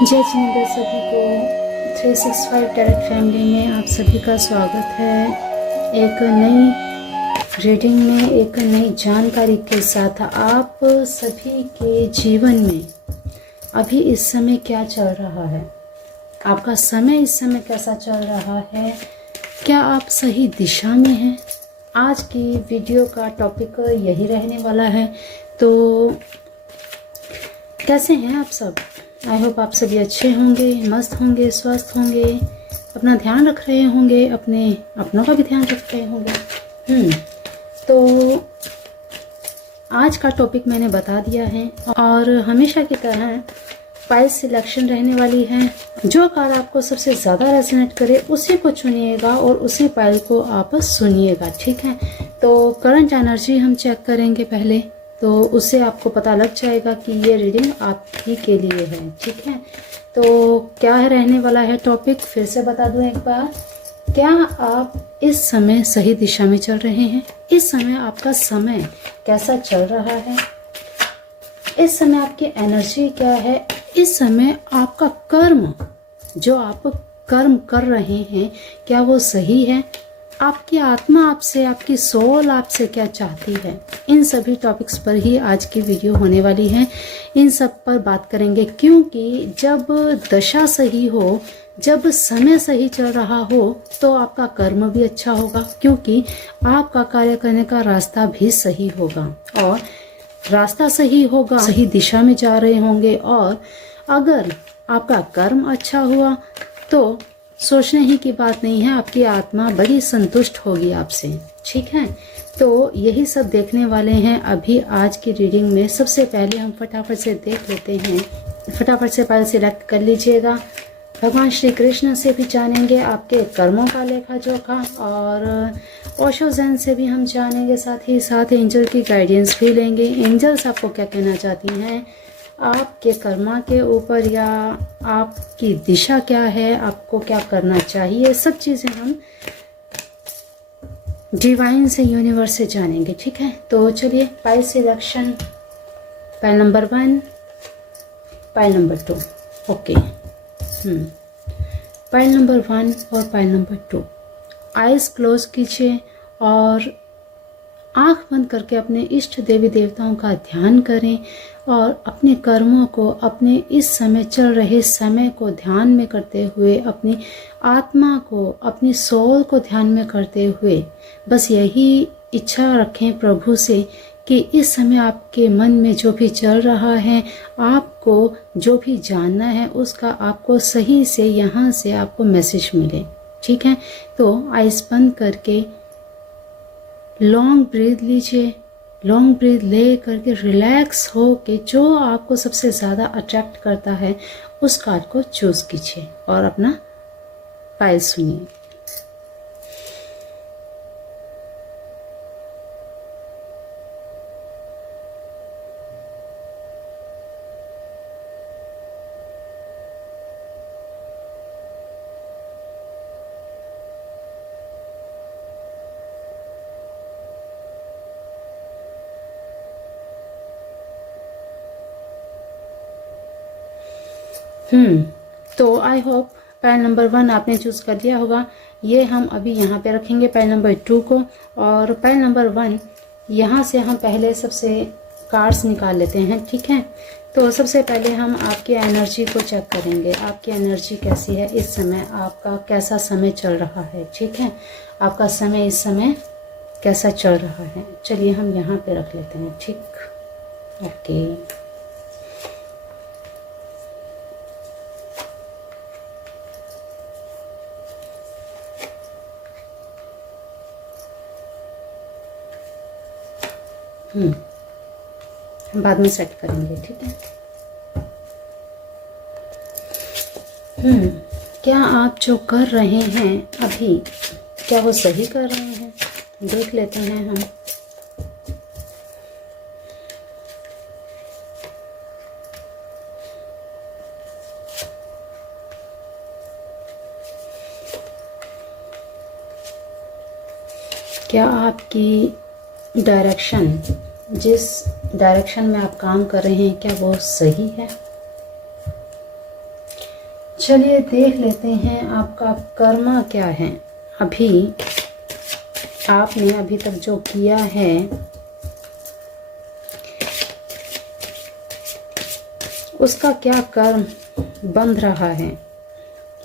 जय जिनेंद्र सभी को 365 डायरेक्ट फैमिली में आप सभी का स्वागत है। एक नई रीडिंग में एक नई जानकारी के साथ आप सभी के जीवन में अभी इस समय क्या चल रहा है, आपका समय इस समय कैसा चल रहा है, क्या आप सही दिशा में हैं। आज की वीडियो का टॉपिक यही रहने वाला है। तो कैसे हैं आप सब? आई होप आप सभी अच्छे होंगे, मस्त होंगे, स्वस्थ होंगे, अपना ध्यान रख रहे होंगे, अपनों का भी ध्यान रख रहे होंगे। तो आज का टॉपिक मैंने बता दिया है और हमेशा की तरह फाइल सिलेक्शन रहने वाली है। जो कार्ड आपको सबसे ज़्यादा रेजोनेट करे उसी को चुनिएगा और उसी फाइल को आप सुनिएगा, ठीक है। तो करंट एनर्जी हम चेक करेंगे पहले, तो उससे आपको पता लग जाएगा कि ये रीडिंग आप ही के लिए है, ठीक है। तो क्या है रहने वाला है टॉपिक, फिर से बता दूं एक बार। क्या आप इस समय सही दिशा में चल रहे हैं? इस समय आपका समय कैसा चल रहा है? इस समय आपकी एनर्जी क्या है? इस समय आपका कर्म, जो आप कर्म कर रहे हैं, क्या वो सही है? आपकी आत्मा आपसे, आपकी सोल आपसे क्या चाहती है? इन सभी टॉपिक्स पर ही आज की वीडियो होने वाली है। इन सब पर बात करेंगे, क्योंकि जब दशा सही हो, जब समय सही चल रहा हो, तो आपका कर्म भी अच्छा होगा, क्योंकि आपका कार्य करने का रास्ता भी सही होगा। और रास्ता सही होगा, सही दिशा में जा रहे होंगे। और अगर आपका कर्म अच्छा हुआ तो सोचने ही की बात नहीं है, आपकी आत्मा बड़ी संतुष्ट होगी आपसे, ठीक है। तो यही सब देखने वाले हैं अभी आज की रीडिंग में। सबसे पहले हम फटाफट से देख लेते हैं। फटाफट से फाइल सिलेक्ट कर लीजिएगा। भगवान श्री कृष्ण से भी जानेंगे आपके कर्मों का लेखा जोखा, और ओशो ज़ेन से भी हम जानेंगे, साथ ही साथ एंजल की गाइडेंस भी लेंगे। एंजल्स आपको क्या कहना चाहती हैं आपके कर्मा के ऊपर, या आपकी दिशा क्या है, आपको क्या करना चाहिए, सब चीज़ें हम डिवाइन से, यूनिवर्स से जानेंगे, ठीक है। तो चलिए, pile selection, pile number 1, pile number 2, okay. Pile number 1 और पाइल नंबर 2, आइज क्लोज कीजिए और आंख बंद करके अपने इष्ट देवी देवताओं का ध्यान करें और अपने कर्मों को, अपने इस समय चल रहे समय को ध्यान में करते हुए, अपनी आत्मा को, अपनी सोल को ध्यान में करते हुए बस यही इच्छा रखें प्रभु से कि इस समय आपके मन में जो भी चल रहा है, आपको जो भी जानना है, उसका आपको सही से यहाँ से आपको मैसेज मिले, ठीक है। तो आइज बंद करके लॉन्ग ब्रीथ लीजिए। लॉन्ग ब्रीथ ले करके रिलैक्स हो के जो आपको सबसे ज़्यादा अट्रैक्ट करता है उस कार्ड को चूज़ कीजिए और अपना फाइल सुनिए। तो आई होप पैन नंबर 1 आपने चूज़ कर दिया होगा। ये हम अभी यहाँ पे रखेंगे पैन नंबर 2 को, और पैन नंबर 1 यहाँ से हम पहले सबसे कार्ड्स निकाल लेते हैं, ठीक है। तो सबसे पहले हम आपकी एनर्जी को चेक करेंगे। आपकी एनर्जी कैसी है इस समय, आपका कैसा समय चल रहा है, ठीक है। आपका समय इस समय कैसा चल रहा है। चलिए हम यहाँ पे रख लेते हैं, ठीक, ओके। हम बाद में सेट करेंगे, ठीक है। क्या आप जो कर रहे हैं अभी, क्या वो सही कर रहे हैं? देख लेते हैं हम। क्या आपकी डायरेक्शन, जिस डायरेक्शन में आप काम कर रहे हैं, क्या वो सही है? चलिए देख लेते हैं आपका कर्मा क्या है। अभी आपने अभी तक जो किया है उसका क्या कर्म बंध रहा है,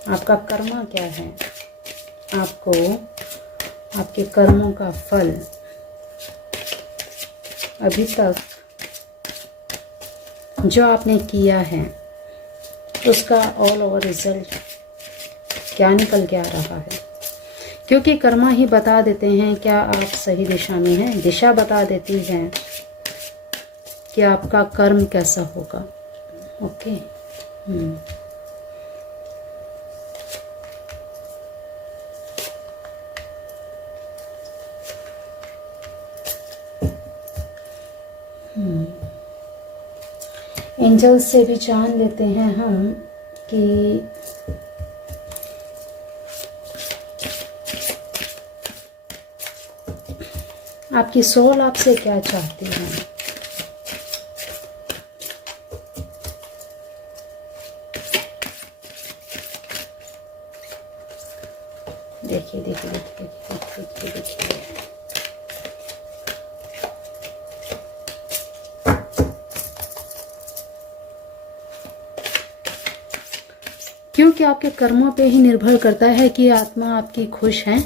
आपका कर्मा क्या है, आपको आपके कर्मों का फल अभी तक जो आपने किया है उसका ऑल ओवर रिजल्ट क्या निकल के आ रहा है। क्योंकि कर्मा ही बता देते हैं क्या आप सही दिशा में हैं, दिशा बता देती है कि आपका कर्म कैसा होगा। ओके एंजल्स से भी जान लेते हैं हम कि आपकी सोल आपसे क्या चाहती है। देखिए देखिए देखिए देखिए देखिए क्योंकि आपके कर्मों पे ही निर्भर करता है कि आत्मा आपकी खुश है।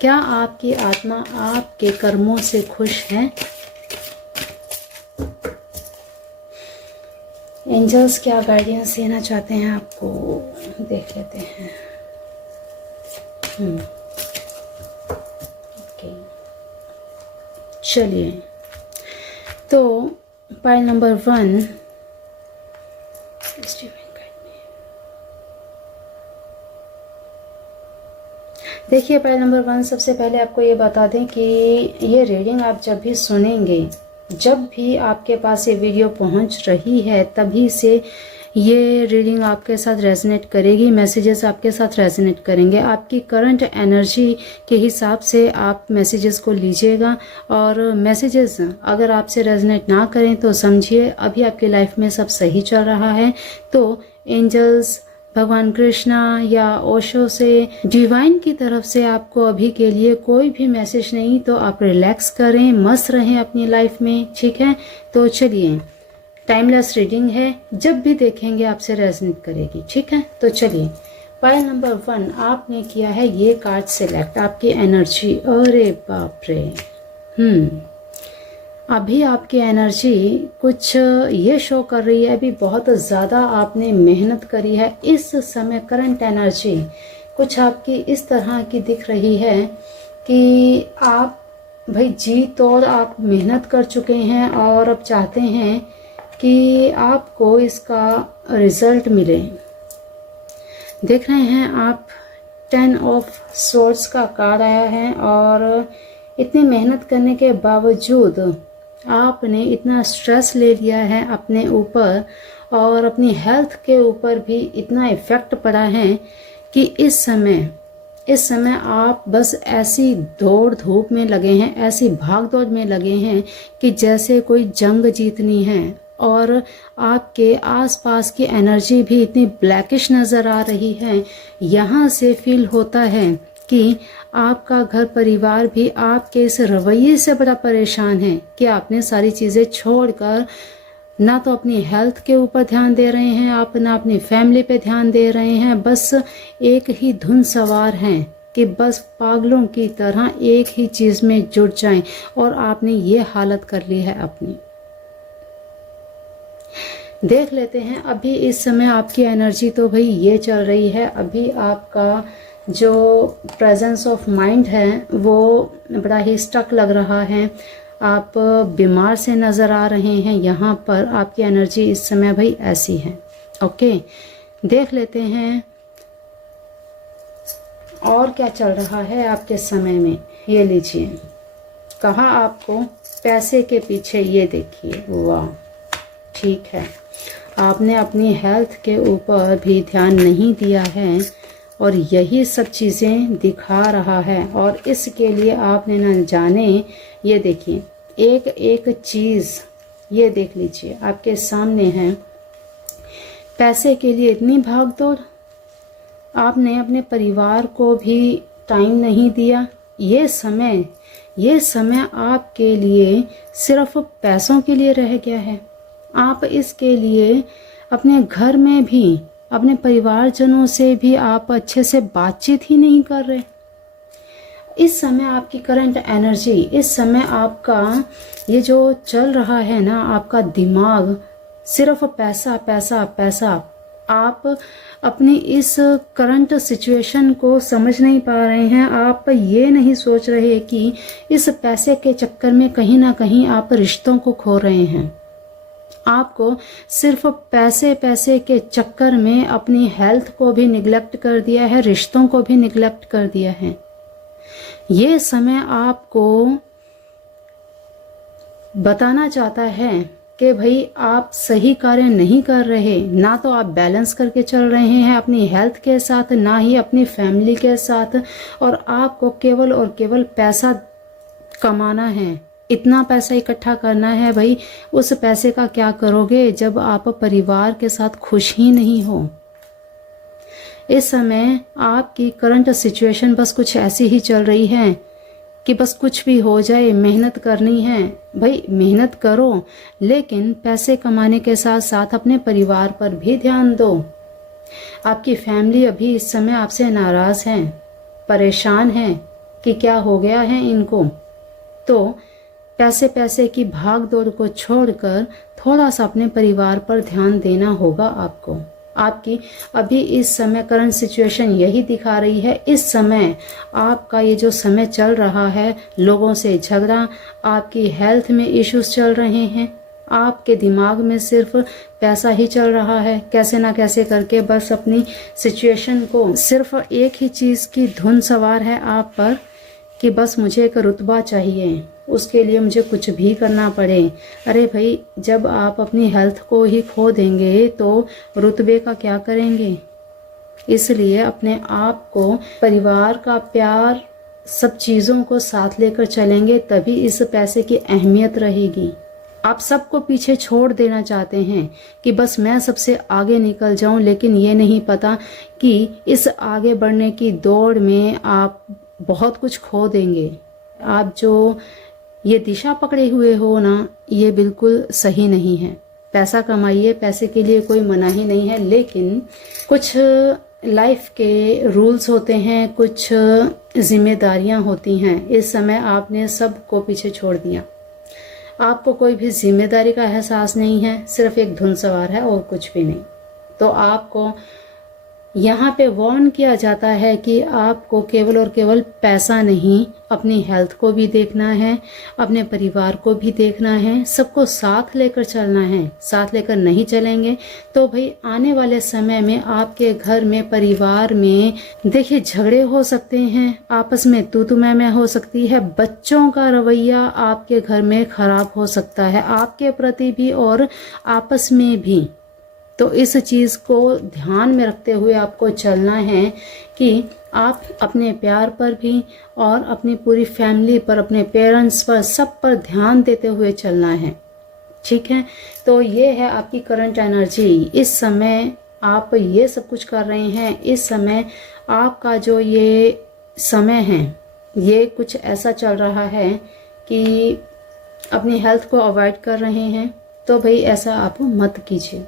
क्या आपकी आत्मा आपके कर्मों से खुश है। एंजल्स क्या गाइडेंस देना चाहते हैं आपको, देख लेते हैं। ओके चलिए, तो पाइल नंबर 1 देखिए। पाइल नंबर 1 सबसे पहले आपको ये बता दें कि ये रीडिंग आप जब भी सुनेंगे, जब भी आपके पास ये वीडियो पहुंच रही है, तभी से ये रीडिंग आपके साथ रेजोनेट करेगी, मैसेजेस आपके साथ रेजोनेट करेंगे। आपकी करंट एनर्जी के हिसाब से आप मैसेजेस को लीजिएगा, और मैसेजेस अगर आपसे रेजोनेट ना करें तो समझिए अभी आपकी लाइफ में सब सही चल रहा है। तो एंजल्स, भगवान कृष्णा या ओशो से, डिवाइन की तरफ से आपको अभी के लिए कोई भी मैसेज नहीं। तो आप रिलैक्स करें, मस्त रहें अपनी लाइफ में, ठीक है। तो चलिए, टाइमलेस रीडिंग है, जब भी देखेंगे आपसे रेजोनेट करेगी, ठीक है। तो चलिए, पाइल नंबर 1 आपने किया है ये कार्ड सिलेक्ट, आपकी एनर्जी। अरे बाप रे, अभी आपकी एनर्जी कुछ ये शो कर रही है, अभी बहुत ज़्यादा आपने मेहनत करी है। इस समय करंट एनर्जी कुछ आपकी इस तरह की दिख रही है कि आप भाई जी तोड़ आप मेहनत कर चुके हैं और अब चाहते हैं कि आपको इसका रिजल्ट मिले। देख रहे हैं आप 10 ऑफ सोर्ड्स का कार्ड आया है, और इतनी मेहनत करने के बावजूद आपने इतना स्ट्रेस ले लिया है अपने ऊपर, और अपनी हेल्थ के ऊपर भी इतना इफ़ेक्ट पड़ा है कि इस समय आप बस ऐसी दौड़ धूप में लगे हैं, ऐसी भाग दौड़ में लगे हैं कि जैसे कोई जंग जीतनी है। और आपके आसपास की एनर्जी भी इतनी ब्लैकिश नज़र आ रही है। यहाँ से फील होता है कि आपका घर परिवार भी आपके इस रवैये से बड़ा परेशान है कि आपने सारी चीज़ें छोड़कर ना तो अपनी हेल्थ के ऊपर ध्यान दे रहे हैं आप, ना अपनी फैमिली पे ध्यान दे रहे हैं। बस एक ही धुन सवार हैं कि बस पागलों की तरह एक ही चीज़ में जुट जाएं, और आपने ये हालत कर ली है अपनी। देख लेते हैं अभी इस समय आपकी एनर्जी तो भाई ये चल रही है। अभी आपका जो प्रेजेंस ऑफ माइंड है वो बड़ा ही स्टक लग रहा है, आप बीमार से नज़र आ रहे हैं। यहाँ पर आपकी एनर्जी इस समय भाई ऐसी है। ओके, देख लेते हैं और क्या चल रहा है आपके समय में। ये लीजिए, कहा आपको पैसे के पीछे, ये देखिए, वाह, ठीक है। आपने अपनी हेल्थ के ऊपर भी ध्यान नहीं दिया है, और यही सब चीज़ें दिखा रहा है। और इसके लिए आपने न जाने, ये देखिए, एक एक चीज़ ये देख लीजिए आपके सामने है। पैसे के लिए इतनी भाग दौड़, आपने अपने परिवार को भी टाइम नहीं दिया। ये समय आपके लिए सिर्फ पैसों के लिए रह गया है। आप इसके लिए अपने घर में भी, अपने परिवारजनों से भी आप अच्छे से बातचीत ही नहीं कर रहे। इस समय आपकी करंट एनर्जी, इस समय आपका ये जो चल रहा है ना, आपका दिमाग सिर्फ पैसा पैसा पैसा। आप अपनी इस करंट सिचुएशन को समझ नहीं पा रहे हैं। आप ये नहीं सोच रहे कि इस पैसे के चक्कर में कहीं ना कहीं आप रिश्तों को खो रहे हैं। आपको सिर्फ पैसे पैसे के चक्कर में अपनी हेल्थ को भी निगलेक्ट कर दिया है, रिश्तों को भी निगलेक्ट कर दिया है। ये समय आपको बताना चाहता है कि भाई आप सही कार्य नहीं कर रहे। ना तो आप बैलेंस करके चल रहे हैं अपनी हेल्थ के साथ, ना ही अपनी फैमिली के साथ, और आपको केवल और केवल पैसा कमाना है। इतना पैसा इकट्ठा करना है भाई, उस पैसे का क्या करोगे जब आप परिवार के साथ खुश ही नहीं हो। इस समय आपकी करंट सिचुएशन बस कुछ ऐसी ही चल रही है कि बस कुछ भी हो जाए, मेहनत करनी है। भाई मेहनत करो, लेकिन पैसे कमाने के साथ साथ अपने परिवार पर भी ध्यान दो। आपकी फैमिली अभी इस समय आपसे नाराज है, परेशान है कि क्या हो गया है इनको। तो पैसे पैसे की भाग दौड़ को छोड़कर थोड़ा सा अपने परिवार पर ध्यान देना होगा आपको। आपकी अभी इस समय करंट सिचुएशन यही दिखा रही है। इस समय आपका ये जो समय चल रहा है, लोगों से झगड़ा, आपकी हेल्थ में इश्यूज चल रहे हैं, आपके दिमाग में सिर्फ पैसा ही चल रहा है। कैसे ना कैसे करके बस अपनी सिचुएशन को, सिर्फ एक ही चीज़ की धुन सवार है आप पर कि बस मुझे एक रुतबा चाहिए, उसके लिए मुझे कुछ भी करना पड़े। अरे भाई, जब आप अपनी हेल्थ को ही खो देंगे तो रुतबे का क्या करेंगे। इसलिए अपने आप को, परिवार का प्यार, सब चीज़ों को साथ लेकर चलेंगे तभी इस पैसे की अहमियत रहेगी। आप सबको पीछे छोड़ देना चाहते हैं कि बस मैं सबसे आगे निकल जाऊं, लेकिन ये नहीं पता कि इस आगे बढ़ने की दौड़ में आप बहुत कुछ खो देंगे। आप जो ये दिशा पकड़े हुए हो ना, ये बिल्कुल सही नहीं है। पैसा कमाइए, पैसे के लिए कोई मनाही नहीं है, लेकिन कुछ लाइफ के रूल्स होते हैं, कुछ जिम्मेदारियां होती हैं। इस समय आपने सबको पीछे छोड़ दिया। आपको कोई भी जिम्मेदारी का एहसास नहीं है, सिर्फ एक धुन सवार है और कुछ भी नहीं। तो आपको यहाँ पे वार्न किया जाता है कि आपको केवल और केवल पैसा नहीं, अपनी हेल्थ को भी देखना है, अपने परिवार को भी देखना है, सबको साथ लेकर चलना है। साथ लेकर नहीं चलेंगे तो भाई आने वाले समय में आपके घर में, परिवार में देखिए झगड़े हो सकते हैं, आपस में तू मैं हो सकती है, बच्चों का रवैया आपके घर में खराब हो सकता है, आपके प्रति भी और आपस में भी। तो इस चीज़ को ध्यान में रखते हुए आपको चलना है कि आप अपने प्यार पर भी और अपनी पूरी फैमिली पर, अपने पेरेंट्स पर, सब पर ध्यान देते हुए चलना है। ठीक है, तो ये है आपकी करंट एनर्जी। इस समय आप ये सब कुछ कर रहे हैं। इस समय आपका जो ये समय है, ये कुछ ऐसा चल रहा है कि अपनी हेल्थ को अवॉइड कर रहे हैं। तो भाई ऐसा आप मत कीजिए।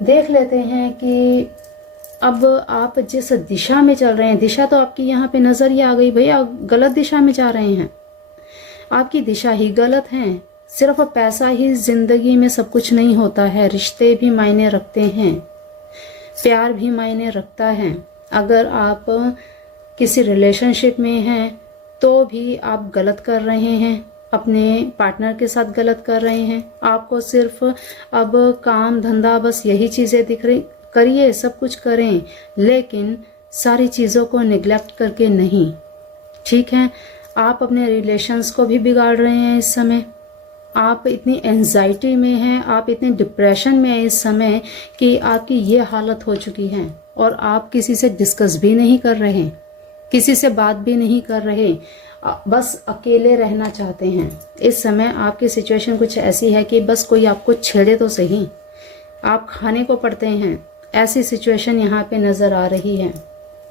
देख लेते हैं कि अब आप जिस दिशा में चल रहे हैं, दिशा तो आपकी यहाँ पे नजर ही आ गई, भाई आप गलत दिशा में जा रहे हैं। आपकी दिशा ही गलत है। सिर्फ पैसा ही जिंदगी में सब कुछ नहीं होता है, रिश्ते भी मायने रखते हैं, प्यार भी मायने रखता है। अगर आप किसी रिलेशनशिप में हैं तो भी आप गलत कर रहे हैं, अपने पार्टनर के साथ गलत कर रहे हैं। आपको सिर्फ अब काम धंधा, बस यही चीज़ें दिख रही, करिए, सब कुछ करें, लेकिन सारी चीज़ों को निगलेक्ट करके नहीं। ठीक है, आप अपने रिलेशंस को भी बिगाड़ रहे हैं इस समय। आप इतनी एंजाइटी में हैं, आप इतने डिप्रेशन में हैं इस समय कि आपकी ये हालत हो चुकी है और आप किसी से डिस्कस भी नहीं कर रहे, किसी से बात भी नहीं कर रहे, बस अकेले रहना चाहते हैं। इस समय आपकी सिचुएशन कुछ ऐसी है कि बस कोई आपको छेड़े तो सही। आप खाने को पड़ते हैं, ऐसी सिचुएशन यहाँ पे नज़र आ रही है।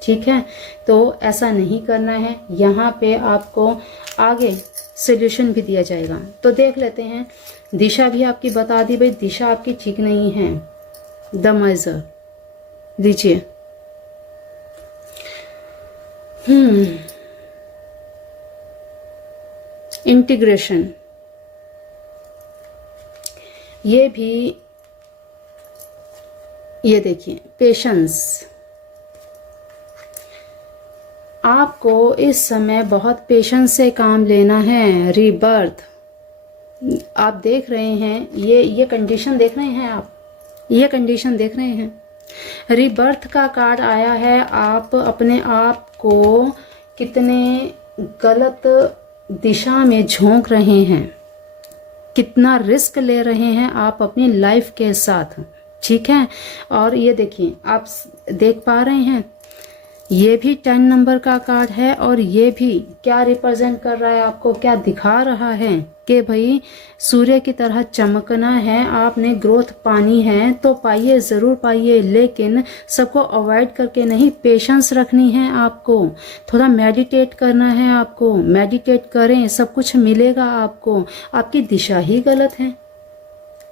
ठीक है, तो ऐसा नहीं करना है। यहाँ पे आपको आगे सोल्यूशन भी दिया जाएगा। तो देख लेते हैं, दिशा भी आपकी बता दी भाई, दिशा आपकी ठीक नहीं है। द मेजर दीजिए। इंटीग्रेशन, ये भी, ये देखिए पेशेंस। आपको इस समय बहुत पेशेंस से काम लेना है। रीबर्थ आप देख रहे हैं, ये कंडीशन देख रहे हैं आप, ये कंडीशन देख रहे हैं। रीबर्थ का कार्ड आया है। आप अपने आप को कितने गलत दिशा में झोंक रहे हैं, कितना रिस्क ले रहे हैं आप अपनी लाइफ के साथ। ठीक है, और ये देखिए आप देख पा रहे हैं, ये भी 10 नंबर का कार्ड है और ये भी क्या रिप्रेजेंट कर रहा है, आपको क्या दिखा रहा है कि भाई सूर्य की तरह चमकना है। आपने ग्रोथ पानी है तो पाइए, ज़रूर पाइए, लेकिन सबको अवॉइड करके नहीं, पेशेंस रखनी है आपको। थोड़ा मेडिटेट करना है आपको, मेडिटेट करें, सब कुछ मिलेगा आपको। आपकी दिशा ही गलत है।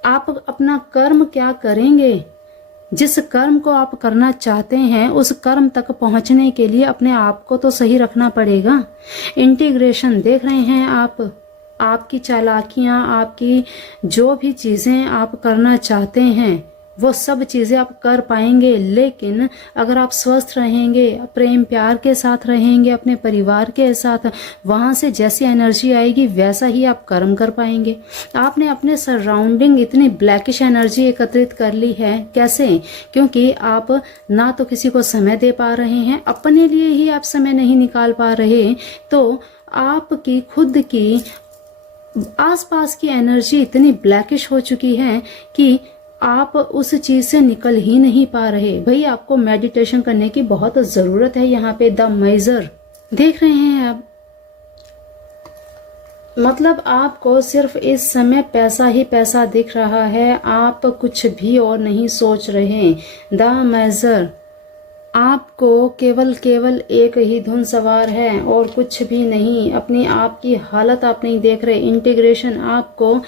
आप अपना कर्म क्या करेंगे, जिस कर्म को आप करना चाहते हैं उस कर्म तक पहुंचने के लिए अपने आप को तो सही रखना पड़ेगा। इंटीग्रेशन देख रहे हैं आप, आपकी चालाकियां, आपकी जो भी चीज़ें आप करना चाहते हैं वो सब चीज़ें आप कर पाएंगे, लेकिन अगर आप स्वस्थ रहेंगे, प्रेम प्यार के साथ रहेंगे अपने परिवार के साथ, वहाँ से जैसी एनर्जी आएगी वैसा ही आप कर्म कर पाएंगे। आपने अपने सराउंडिंग इतनी ब्लैकिश एनर्जी एकत्रित कर ली है, कैसे? क्योंकि आप ना तो किसी को समय दे पा रहे हैं, अपने लिए ही आप समय नहीं निकाल पा रहे, तो आपकी खुद की आसपास की एनर्जी इतनी ब्लैकिश हो चुकी है कि आप उस चीज से निकल ही नहीं पा रहे। भाई आपको मेडिटेशन करने की बहुत जरूरत है। यहाँ पे द मेजर देख रहे हैं आप, मतलब आपको सिर्फ इस समय पैसा ही पैसा दिख रहा है, आप कुछ भी और नहीं सोच रहे। द मेजर, आपको केवल एक ही धुन सवार है और कुछ भी नहीं। अपनी आप की हालत आप नहीं देख रहे। इंटीग्रेशन, आपको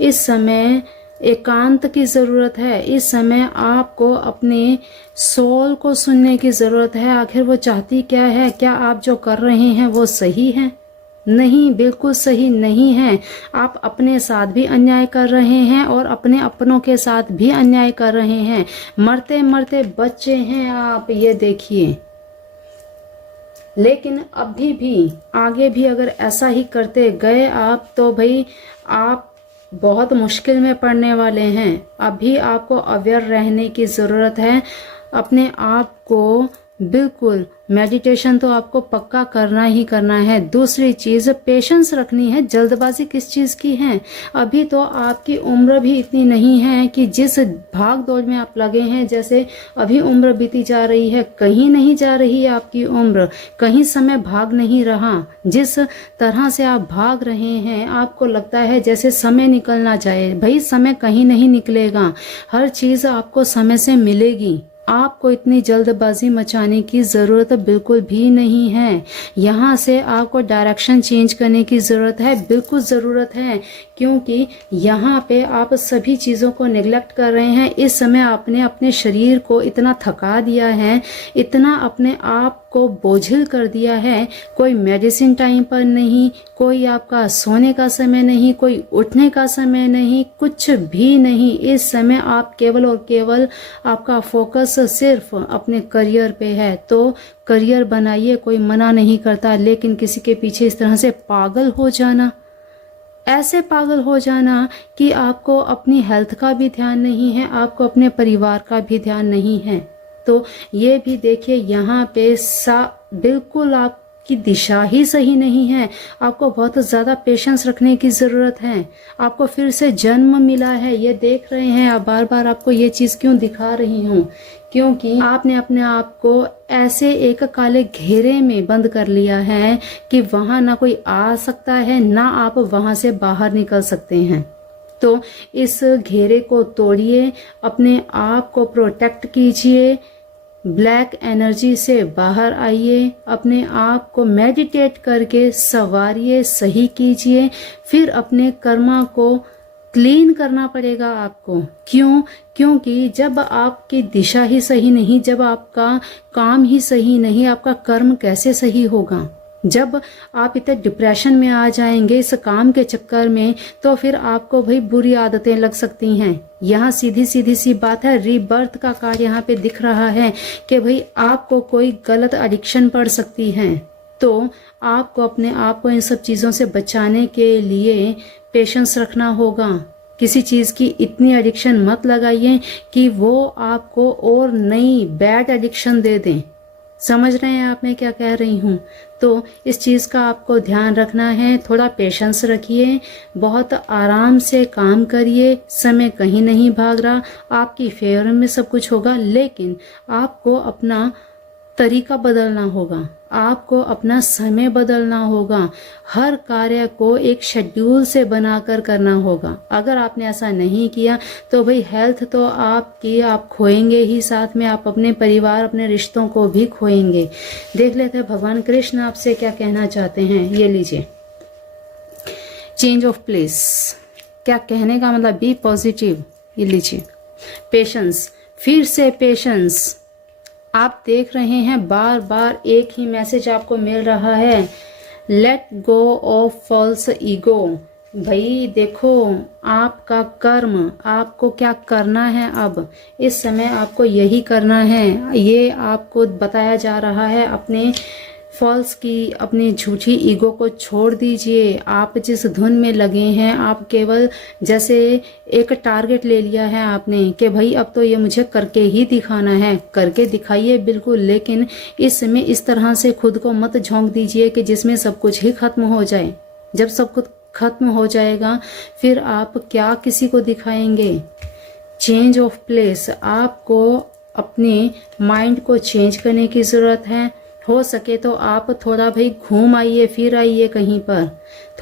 इस समय एकांत की ज़रूरत है। इस समय आपको अपने सोल को सुनने की ज़रूरत है। आखिर वो चाहती क्या है? क्या आप जो कर रहे हैं वो सही है? नहीं, बिल्कुल सही नहीं है। आप अपने साथ भी अन्याय कर रहे हैं और अपने अपनों के साथ भी अन्याय कर रहे हैं। मरते मरते बच्चे हैं आप, ये देखिए। लेकिन अभी भी आगे भी अगर ऐसा ही करते गए आप, तो भाई आप बहुत मुश्किल में पड़ने वाले हैं। अभी आपको अवेयर रहने की ज़रूरत है। अपने आप को बिल्कुल, मेडिटेशन तो आपको पक्का करना ही करना है। दूसरी चीज़, पेशेंस रखनी है। जल्दबाजी किस चीज़ की है? अभी तो आपकी उम्र भी इतनी नहीं है कि जिस भाग दौड़ में आप लगे हैं, जैसे अभी उम्र बीती जा रही है, कहीं नहीं जा रही है आपकी उम्र, कहीं समय भाग नहीं रहा। जिस तरह से आप भाग रहे हैं, आपको लगता है जैसे समय निकलना जाए। भाई समय कहीं नहीं निकलेगा, हर चीज़ आपको समय से मिलेगी। आपको इतनी जल्दबाजी मचाने की ज़रूरत बिल्कुल भी नहीं है। यहाँ से आपको डायरेक्शन चेंज करने की ज़रूरत है, बिल्कुल ज़रूरत है, क्योंकि यहाँ पे आप सभी चीज़ों को नेग्लेक्ट कर रहे हैं। इस समय आपने अपने शरीर को इतना थका दिया है, इतना अपने आप को बोझिल कर दिया है। कोई मेडिसिन टाइम पर नहीं, कोई आपका सोने का समय नहीं, कोई उठने का समय नहीं, कुछ भी नहीं। इस समय आप केवल और केवल आपका फोकस सिर्फ अपने करियर पे है। तो करियर बनाइए, कोई मना नहीं करता, लेकिन किसी के पीछे इस तरह से पागल हो जाना, ऐसे पागल हो जाना कि आपको अपनी हेल्थ का भी ध्यान नहीं है, आपको अपने परिवार का भी ध्यान नहीं है। तो ये भी देखिए, यहाँ पे बिल्कुल आपकी दिशा ही सही नहीं है। आपको बहुत ज़्यादा पेशेंस रखने की ज़रूरत है। आपको फिर से जन्म मिला है, ये देख रहे हैं आप। बार बार आपको ये चीज़ क्यों दिखा रही हूँ? क्योंकि आपने अपने आप को ऐसे एक काले घेरे में बंद कर लिया है कि वहाँ ना कोई आ सकता है, ना आप वहाँ से बाहर निकल सकते हैं। तो इस घेरे को तोड़िए, अपने आप को प्रोटेक्ट कीजिए, ब्लैक एनर्जी से बाहर आइए, अपने आप को मेडिटेट करके संवारिए, सही कीजिए। फिर अपने कर्मा को क्लीन करना पड़ेगा आपको। क्यों? क्योंकि जब आपकी दिशा ही सही नहीं, जब आपका काम ही सही नहीं, आपका कर्म कैसे सही होगा? जब आप इतने डिप्रेशन में आ जाएंगे इस काम के चक्कर में, तो फिर आपको भाई बुरी आदतें लग सकती हैं। यहाँ सीधी सीधी सी बात है, रीबर्थ का कार्ड यहाँ पे दिख रहा है कि भाई आपको कोई गलत एडिक्शन पड़ सकती है। तो आपको अपने आप को इन सब चीज़ों से बचाने के लिए पेशेंस रखना होगा। किसी चीज़ की इतनी एडिक्शन मत लगाइए कि वो आपको और नई बैड एडिक्शन दे दें। समझ रहे हैं आप मैं क्या कह रही हूँ? तो इस चीज़ का आपको ध्यान रखना है। थोड़ा पेशेंस रखिए, बहुत आराम से काम करिए, समय कहीं नहीं भाग रहा, आपकी फेवर में सब कुछ होगा। लेकिन आपको अपना तरीका बदलना होगा, आपको अपना समय बदलना होगा, हर कार्य को एक शेड्यूल से बनाकर करना होगा। अगर आपने ऐसा नहीं किया तो भाई हेल्थ तो आपकी आप खोएंगे ही, साथ में आप अपने परिवार, अपने रिश्तों को भी खोएंगे। देख लेते हैं भगवान कृष्ण आपसे क्या कहना चाहते हैं। ये लीजिए, चेंज ऑफ प्लेस। क्या कहने का मतलब? Be positive. ये लीजिए, पेशेंस। फिर से पेशेंस। आप देख रहे हैं बार बार एक ही मैसेज आपको मिल रहा है, let go of false ego. भाई देखो, आपका कर्म, आपको क्या करना है, अब इस समय आपको यही करना है। ये आपको बताया जा रहा है, अपने फॉल्स की, अपनी झूठी ईगो को छोड़ दीजिए। आप जिस धुन में लगे हैं, आप केवल जैसे एक टारगेट ले लिया है आपने कि भाई अब तो ये मुझे करके ही दिखाना है। करके दिखाइए बिल्कुल, लेकिन इस समय इस तरह से खुद को मत झोंक दीजिए कि जिसमें सब कुछ ही खत्म हो जाए। जब सब कुछ खत्म हो जाएगा फिर आप क्या किसी को दिखाएंगे? Change of place. आपको अपने माइंड को चेंज करने की ज़रूरत है। हो सके तो आप थोड़ा भाई घूम आइए, फिर आइए कहीं पर,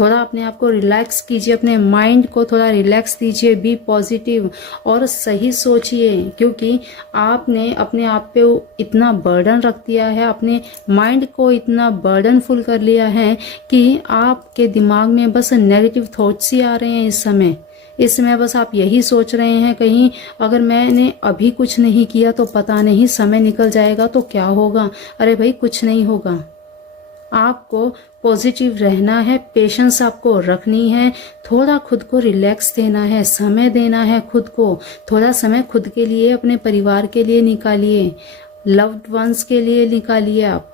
थोड़ा अपने आप को रिलैक्स कीजिए, अपने माइंड को थोड़ा रिलैक्स दीजिए। बी पॉजिटिव और सही सोचिए, क्योंकि आपने अपने आप पे इतना बर्डन रख दिया है, अपने माइंड को इतना बर्डनफुल कर लिया है कि आपके दिमाग में बस नेगेटिव थॉट्स ही आ रहे हैं इस समय। इस समय बस आप यही सोच रहे हैं, कहीं अगर मैंने अभी कुछ नहीं किया तो पता नहीं समय निकल जाएगा तो क्या होगा। अरे भाई कुछ नहीं होगा। आपको पॉजिटिव रहना है, पेशेंस आपको रखनी है, थोड़ा खुद को रिलैक्स देना है, समय देना है खुद को। थोड़ा समय खुद के लिए, अपने परिवार के लिए निकालिए, लव्ड वंस के लिए निकालिए। आप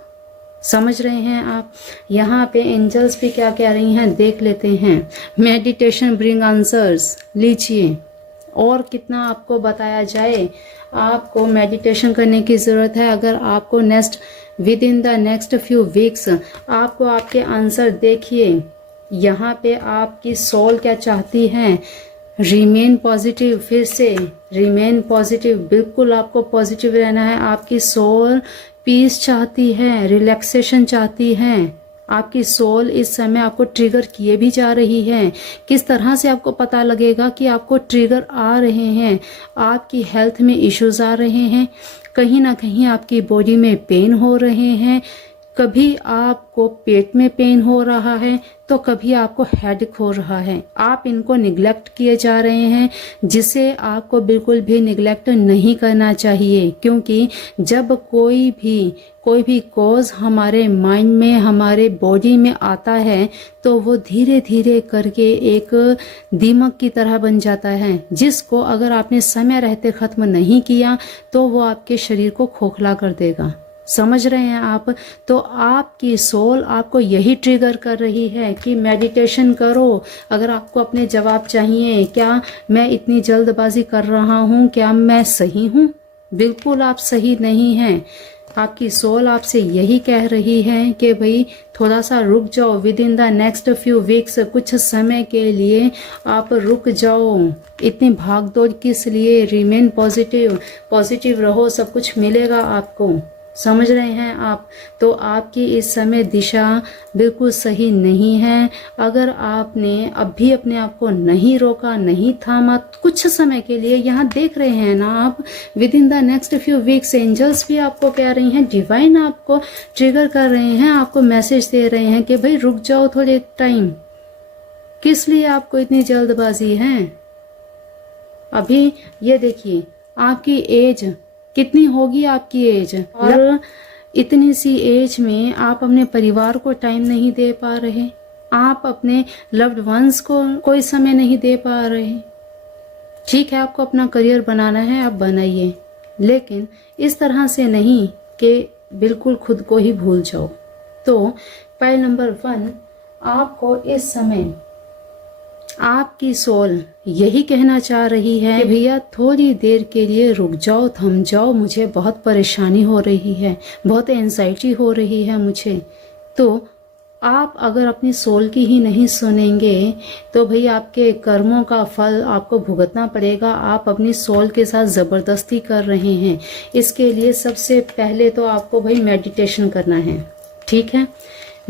समझ रहे हैं आप? यहाँ पे एंजल्स भी क्या कह रही हैं देख लेते हैं। Meditation bring answers. लीजिए, और कितना आपको बताया जाए, आपको मेडिटेशन करने की ज़रूरत है। अगर आपको with in the next few weeks आपको आपके आंसर देखिए। यहाँ पे आपकी सोल क्या चाहती है? Remain positive. फिर से रिमेन पॉजिटिव, बिल्कुल आपको पॉजिटिव रहना है। आपकी सोल पीस चाहती है, रिलैक्सेशन चाहती है। आपकी सोल इस समय आपको ट्रिगर किए भी जा रही है। किस तरह से आपको पता लगेगा कि आपको ट्रिगर आ रहे हैं? आपकी हेल्थ में इश्यूज आ रहे हैं, कहीं ना कहीं आपकी बॉडी में पेन हो रहे हैं, कभी आपको पेट में पेन हो रहा है तो कभी आपको हेडेक हो रहा है। आप इनको निगलेक्ट किए जा रहे हैं, जिसे आपको बिल्कुल भी निगलेक्ट नहीं करना चाहिए। क्योंकि जब कोई भी कॉज हमारे माइंड में, हमारे बॉडी में आता है तो वो धीरे धीरे करके एक दीमक की तरह बन जाता है, जिसको अगर आपने समय रहते खत्म नहीं किया तो वो आपके शरीर को खोखला कर देगा। समझ रहे हैं आप? तो आपकी सोल आपको यही ट्रिगर कर रही है कि मेडिटेशन करो। अगर आपको अपने जवाब चाहिए, क्या मैं इतनी जल्दबाजी कर रहा हूँ, क्या मैं सही हूँ? बिल्कुल आप सही नहीं हैं। आपकी सोल आपसे यही कह रही है कि भाई थोड़ा सा रुक जाओ, with in the next few weeks, कुछ समय के लिए आप रुक जाओ। इतनी भाग दौड़ किस लिए? रिमेन पॉजिटिव, पॉजिटिव रहो, सब कुछ मिलेगा आपको। समझ रहे हैं आप? तो आपकी इस समय दिशा बिल्कुल सही नहीं है। अगर आपने अभी अपने आप को नहीं रोका, नहीं थामा, कुछ समय के लिए, यहाँ देख रहे हैं ना आप, within the next few weeks angels भी आपको कह रही हैं, डिवाइन आपको ट्रिगर कर रहे हैं, आपको मैसेज दे रहे हैं कि भाई रुक जाओ थोड़े टाइम। किस लिए आपको इतनी जल्दबाजी है? अभी ये देखिए आपकी एज कितनी होगी, आपकी एज, और इतनी सी एज में आप अपने परिवार को टाइम नहीं दे पा रहे, आप अपने लव्ड वंस को कोई समय नहीं दे पा रहे। ठीक है, आपको अपना करियर बनाना है, आप बनाइए, लेकिन इस तरह से नहीं कि बिल्कुल खुद को ही भूल जाओ। तो पाइल नंबर 1, आपको इस समय आपकी सोल यही कहना चाह रही है कि भैया थोड़ी देर के लिए रुक जाओ, थम जाओ, मुझे बहुत परेशानी हो रही है, बहुत एंजाइटी हो रही है मुझे। तो आप अगर अपनी सोल की ही नहीं सुनेंगे तो भाई आपके कर्मों का फल आपको भुगतना पड़ेगा। आप अपनी सोल के साथ ज़बरदस्ती कर रहे हैं। इसके लिए सबसे पहले तो आपको भाई मेडिटेशन करना है। ठीक है,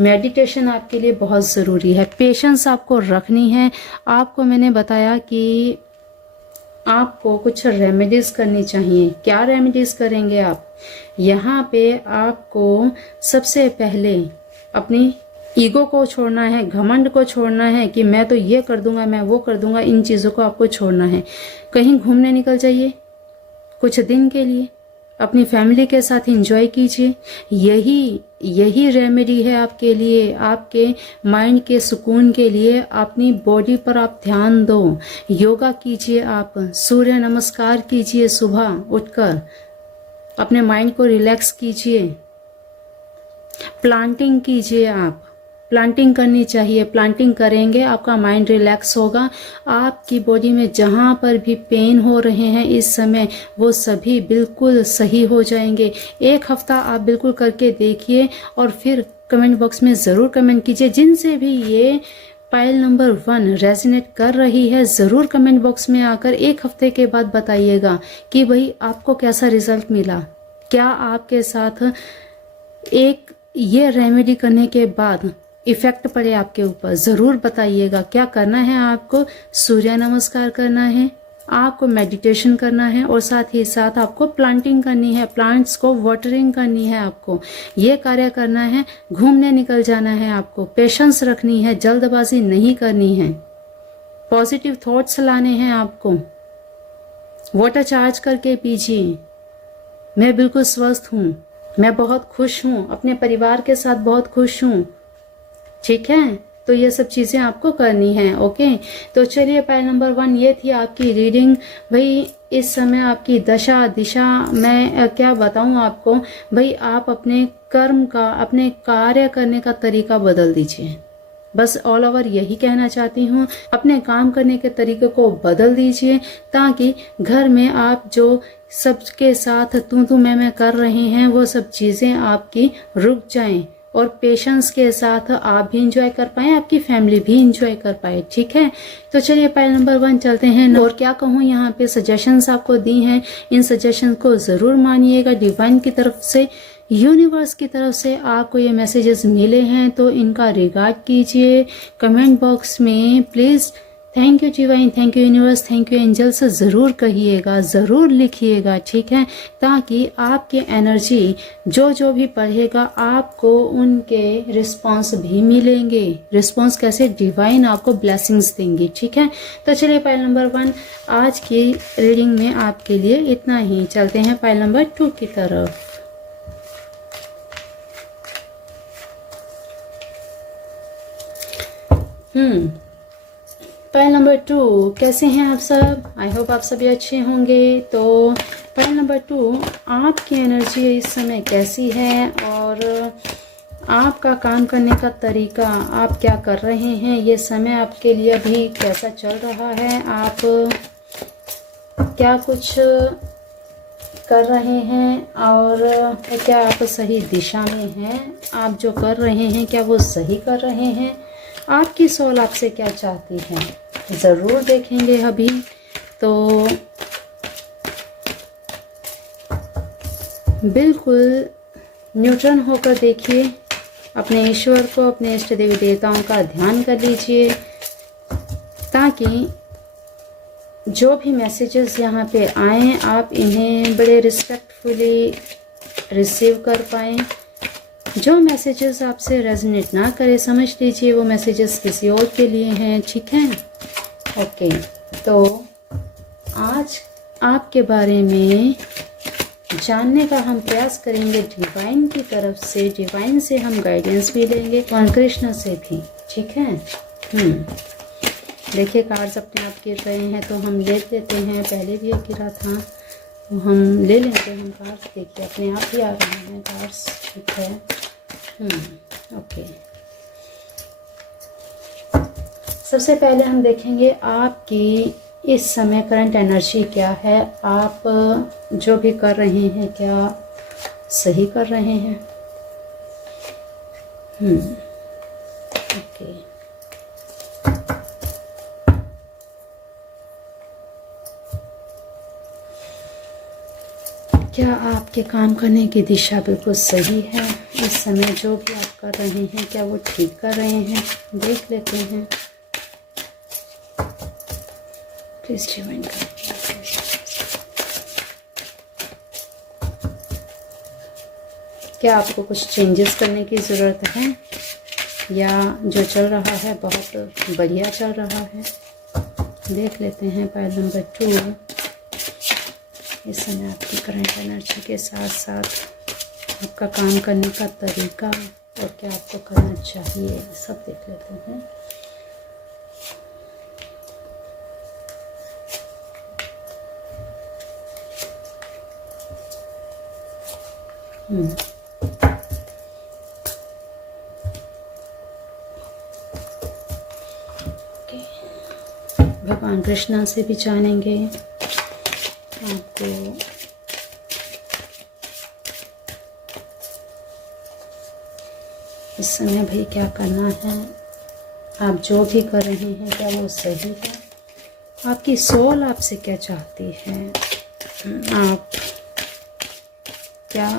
मेडिटेशन आपके लिए बहुत ज़रूरी है। पेशेंस आपको रखनी है। आपको मैंने बताया कि आपको कुछ रेमेडीज़ करनी चाहिए। क्या रेमेडीज़ करेंगे आप? यहाँ पे आपको सबसे पहले अपनी ईगो को छोड़ना है, घमंड को छोड़ना है कि मैं तो ये कर दूंगा, मैं वो कर दूंगा। इन चीज़ों को आपको छोड़ना है। कहीं घूमने निकल जाइए कुछ दिन के लिए, अपनी फैमिली के साथ एंजॉय कीजिए। यही रेमेडी है आपके लिए, आपके माइंड के सुकून के लिए। अपनी बॉडी पर आप ध्यान दो, योगा कीजिए, आप सूर्य नमस्कार कीजिए, सुबह उठकर अपने माइंड को रिलैक्स कीजिए। प्लांटिंग कीजिए, आप प्लांटिंग करनी चाहिए। प्लांटिंग करेंगे आपका माइंड रिलैक्स होगा। आपकी बॉडी में जहाँ पर भी पेन हो रहे हैं इस समय, वो सभी बिल्कुल सही हो जाएंगे। 1 हफ्ता आप बिल्कुल करके देखिए और फिर कमेंट बॉक्स में ज़रूर कमेंट कीजिए। जिनसे भी ये पाइल नंबर 1 रेजोनेट कर रही है, ज़रूर कमेंट बॉक्स में आकर 1 हफ्ते के बाद बताइएगा कि भाई आपको कैसा रिजल्ट मिला। क्या आपके साथ एक ये रेमेडी करने के बाद इफेक्ट पड़े आपके ऊपर? ज़रूर बताइएगा। क्या करना है आपको? सूर्य नमस्कार करना है, आपको मेडिटेशन करना है और साथ ही साथ आपको प्लांटिंग करनी है, प्लांट्स को वाटरिंग करनी है। आपको ये कार्य करना है। घूमने निकल जाना है, आपको पेशेंस रखनी है, जल्दबाजी नहीं करनी है, पॉजिटिव थॉट्स लाने हैं आपको। वाटर चार्ज करके पीजिए। मैं बिल्कुल स्वस्थ हूँ, मैं बहुत खुश हूँ, अपने परिवार के साथ बहुत खुश हूँ। ठीक है, तो ये सब चीज़ें आपको करनी है। ओके, तो चलिए पाइल नंबर 1 ये थी आपकी रीडिंग। भाई इस समय आपकी दशा दिशा मैं क्या बताऊं आपको, भाई आप अपने कर्म का, अपने कार्य करने का तरीका बदल दीजिए। बस ऑल ओवर यही कहना चाहती हूँ, अपने काम करने के तरीके को बदल दीजिए ताकि घर में आप जो सबके साथ तू मैं कर रहे हैं वो सब चीज़ें आपकी रुक जाएं और पेशेंस के साथ आप भी इंजॉय कर पाए, आपकी फैमिली भी इंजॉय कर पाए। ठीक है, तो चलिए पाइल नंबर 1 चलते हैं। और क्या कहूँ, यहाँ पे सजेशंस आपको दी हैं, इन सजेशन को ज़रूर मानिएगा। डिवाइन की तरफ से, यूनिवर्स की तरफ से आपको ये मैसेजेस मिले हैं तो इनका रिगार्ड कीजिए। कमेंट बॉक्स में please thank you divine, thank you universe, thank you angels ज़रूर कहिएगा, ज़रूर लिखिएगा। ठीक है, ताकि आपके एनर्जी जो भी पढ़ेगा आपको उनके रिस्पांस भी मिलेंगे। रिस्पांस कैसे? डिवाइन आपको ब्लेसिंग्स देंगी। ठीक है, तो चलिए पाइल नंबर 1 आज की रीडिंग में आपके लिए इतना ही। चलते हैं पाइल नंबर 2 की तरफ। पाइल नंबर 2, कैसे हैं आप सब? आई होप आप सभी अच्छे होंगे। तो पाइल नंबर 2, आपकी एनर्जी इस समय कैसी है और आपका काम करने का तरीका, आप क्या कर रहे हैं, ये समय आपके लिए अभी कैसा चल रहा है, आप क्या कुछ कर रहे हैं और क्या आप सही दिशा में हैं, आप जो कर रहे हैं क्या वो सही कर रहे हैं, आपकी सोल आपसे क्या चाहती है, ज़रूर देखेंगे अभी। तो बिल्कुल न्यूट्रल होकर देखिए, अपने ईश्वर को, अपने इष्ट देवी देवताओं का ध्यान कर लीजिए, ताकि जो भी मैसेजेस यहाँ पे आए आप इन्हें बड़े रिस्पेक्टफुली रिसीव कर पाएँ। जो मैसेजेस आपसे रेजोनेट ना करे, समझ लीजिए वो मैसेजेस किसी और के लिए हैं, ठीक है। ओके, तो आज आपके बारे में जानने का हम प्रयास करेंगे डिवाइन की तरफ से। डिवाइन से हम गाइडेंस भी लेंगे और कृष्ण से भी, ठीक है। देखिए कार्ड्स अपने आप गिर रहे हैं तो हम ले लेते हैं, पहले भी एक गिरा था तो हम ले लेते हैं कार्ड्स। देखिए अपने आप ही आ रहे हैं कार्ड्स, ठीक है। ओके, सबसे पहले हम देखेंगे आपकी इस समय करंट एनर्जी क्या है। आप जो भी कर रहे हैं क्या सही कर रहे हैं? ओके, क्या आपके काम करने की दिशा बिल्कुल सही है? इस समय जो भी आप कर रहे हैं क्या वो ठीक कर रहे हैं? देख लेते हैं। प्लीज डिवाइन क्या आपको कुछ चेंजेस करने की ज़रूरत है या जो चल रहा है बहुत बढ़िया चल रहा है? देख लेते हैं पाइल नंबर 2। इस समय आपकी करंट एनर्जी के साथ साथ आपका काम करने का तरीका और क्या आपको करना चाहिए, सब देख लेते हैं। भगवान कृष्णा से भी जानेंगे आपको इस समय भाई क्या करना है। आप जो भी कर रहे हैं क्या वो सही है? आपकी सोल आपसे क्या चाहती है? आप क्या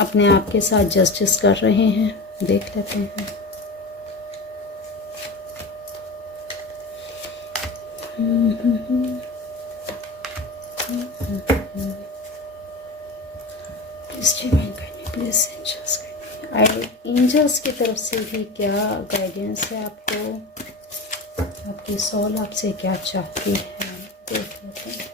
अपने आप के साथ जस्टिस कर रहे हैं? देख लेते हैं। प्लीज एंजल्स की तरफ से भी क्या गाइडेंस है आपको? आपकी सोल आपसे क्या चाहती है? देख लेते हैं।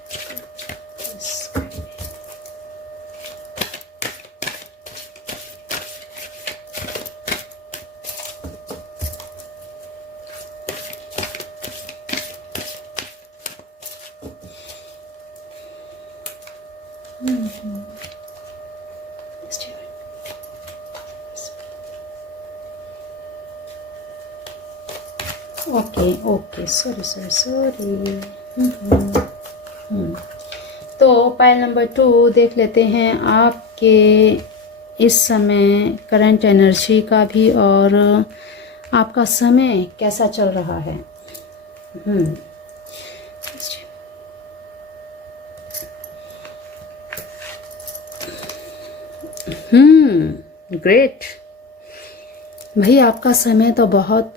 Okay sorry. तो पाइल नंबर 2 देख लेते हैं आपके इस समय करंट एनर्जी का भी और आपका समय कैसा चल रहा है। ग्रेट भाई, आपका समय तो बहुत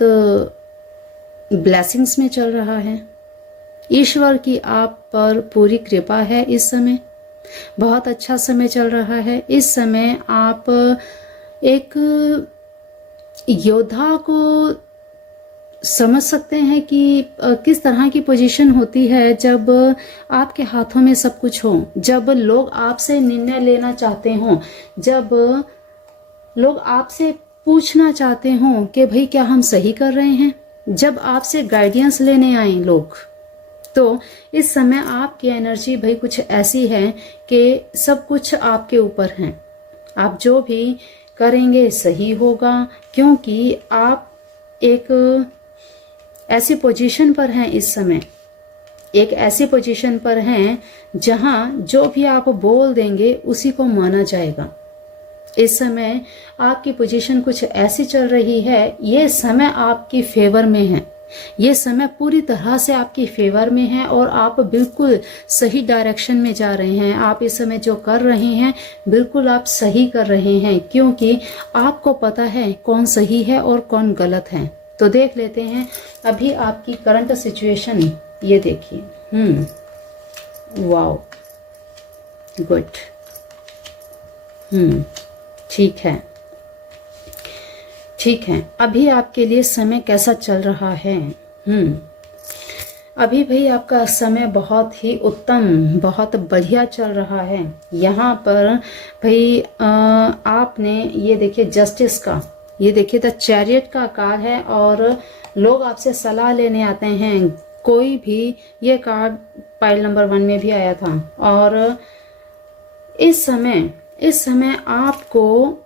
ब्लेसिंग्स में चल रहा है। ईश्वर की आप पर पूरी कृपा है। इस समय बहुत अच्छा समय चल रहा है। इस समय आप एक योद्धा को समझ सकते हैं कि किस तरह की पोजीशन होती है जब आपके हाथों में सब कुछ हो, जब लोग आपसे निर्णय लेना चाहते हों, जब लोग आपसे पूछना चाहते हों कि भाई क्या हम सही कर रहे हैं, जब आपसे गाइडेंस लेने आए लोग। तो इस समय आपकी एनर्जी भाई कुछ ऐसी है कि सब कुछ आपके ऊपर है। आप जो भी करेंगे सही होगा, क्योंकि आप एक ऐसी पोजीशन पर हैं इस समय, एक ऐसी पोजीशन पर हैं जहां जो भी आप बोल देंगे उसी को माना जाएगा। इस समय आपकी पोजीशन कुछ ऐसी चल रही है, ये समय आपकी फेवर में है। ये समय पूरी तरह से आपकी फेवर में है और आप बिल्कुल सही डायरेक्शन में जा रहे हैं। आप इस समय जो कर रहे हैं बिल्कुल आप सही कर रहे हैं, क्योंकि आपको पता है कौन सही है और कौन गलत है। तो देख लेते हैं अभी आपकी करंट सिचुएशन, ये देखिए। Wow, good. ठीक है, ठीक है। अभी आपके लिए समय कैसा चल रहा है? अभी भाई आपका समय बहुत ही उत्तम, बहुत बढ़िया चल रहा है। यहाँ पर भाई आपने ये देखिए जस्टिस का, ये देखिए द चैरियट का कार्ड है और लोग आपसे सलाह लेने आते हैं। कोई भी, ये कार्ड पाइल नंबर 1 में भी आया था। और इस समय आपको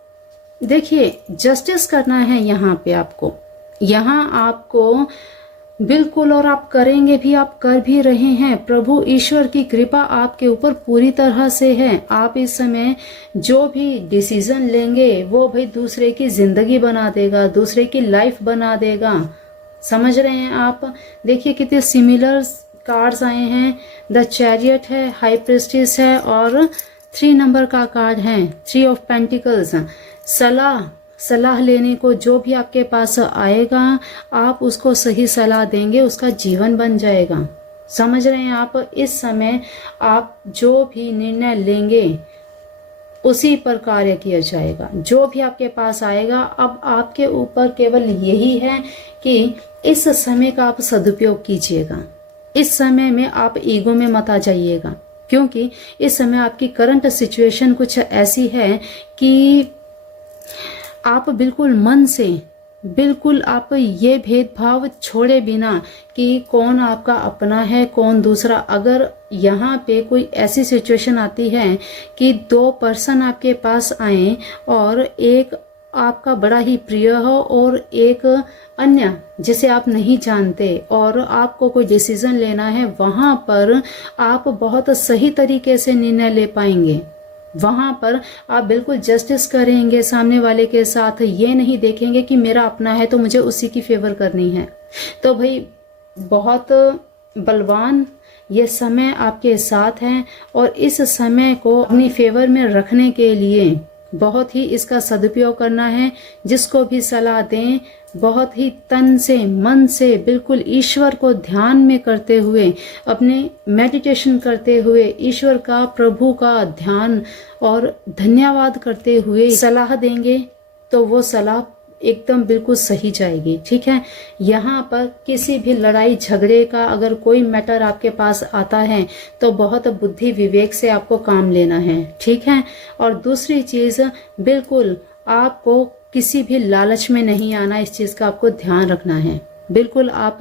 देखिए जस्टिस करना है यहाँ पे आपको, यहाँ आपको बिल्कुल, और आप करेंगे भी, आप कर भी रहे हैं। प्रभु ईश्वर की कृपा आपके ऊपर पूरी तरह से है। आप इस समय जो भी डिसीजन लेंगे वो भाई दूसरे की जिंदगी बना देगा, दूसरे की लाइफ बना देगा। समझ रहे हैं आप? देखिए कितने सिमिलर कार्ड्स आए हैं। द चैरियट है, हाई प्रीस्टेस है और 3 नंबर का कार्ड है, 3 ऑफ पेंटिकल्स। सलाह लेने को जो भी आपके पास आएगा आप उसको सही सलाह देंगे, उसका जीवन बन जाएगा। समझ रहे हैं आप? इस समय आप जो भी निर्णय लेंगे उसी पर कार्य किया जाएगा। जो भी आपके पास आएगा, अब आपके ऊपर केवल यही है कि इस समय का आप सदुपयोग कीजिएगा। इस समय में आप ईगो में मत आ जाइएगा, क्योंकि इस समय आपकी करंट सिचुएशन कुछ ऐसी है कि आप बिल्कुल मन से, बिल्कुल आप ये भेदभाव छोड़े बिना कि कौन आपका अपना है कौन दूसरा। अगर यहाँ पे कोई ऐसी सिचुएशन आती है कि 2 पर्सन आपके पास आए और एक आपका बड़ा ही प्रिय हो और एक अन्य जिसे आप नहीं जानते, और आपको कोई डिसीजन लेना है, वहां पर आप बहुत सही तरीके से निर्णय ले पाएंगे। वहां पर आप बिल्कुल जस्टिस करेंगे सामने वाले के साथ। ये नहीं देखेंगे कि मेरा अपना है तो मुझे उसी की फेवर करनी है। तो भाई बहुत बलवान ये समय आपके साथ है और इस समय को अपनी फेवर में रखने के लिए बहुत ही इसका सदुपयोग करना है। जिसको भी सलाह दें बहुत ही तन से मन से बिल्कुल ईश्वर को ध्यान में करते हुए, अपने मेडिटेशन करते हुए, ईश्वर का, प्रभु का ध्यान और धन्यवाद करते हुए सलाह देंगे तो वो सलाह एकदम बिल्कुल सही जाएगी। ठीक है? यहाँ पर किसी भी लड़ाई झगड़े का अगर कोई मैटर आपके पास आता है तो बहुत बुद्धि विवेक से आपको काम लेना है। ठीक है? और दूसरी चीज, बिल्कुल आपको किसी भी लालच में नहीं आना, इस चीज का आपको ध्यान रखना है। बिल्कुल आप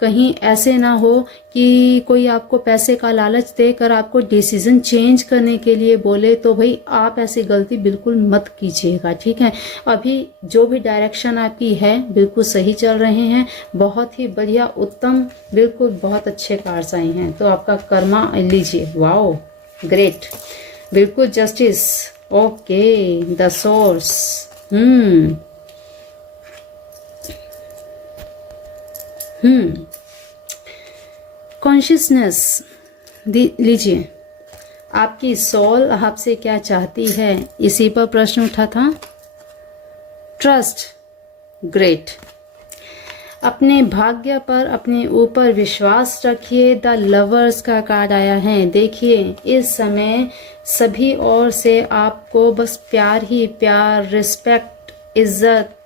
कहीं ऐसे ना हो कि कोई आपको पैसे का लालच देकर आपको डिसीजन चेंज करने के लिए बोले, तो भाई आप ऐसी गलती बिल्कुल मत कीजिएगा। ठीक है? अभी जो भी डायरेक्शन आपकी है बिल्कुल सही चल रहे हैं, बहुत ही बढ़िया, उत्तम, बिल्कुल बहुत अच्छे कार्ड्स आए हैं। तो आपका कर्मा लीजिए। वाओ, ग्रेट, बिल्कुल justice, okay, the source. Consciousness लीजिए। आपकी सोल आपसे क्या चाहती है, इसी पर प्रश्न उठा था। Trust, great. अपने भाग्य पर, अपने ऊपर विश्वास रखिए। द लवर्स का कार्ड आया है। देखिए इस समय सभी ओर से आपको बस प्यार ही प्यार, रिस्पेक्ट, इज्जत,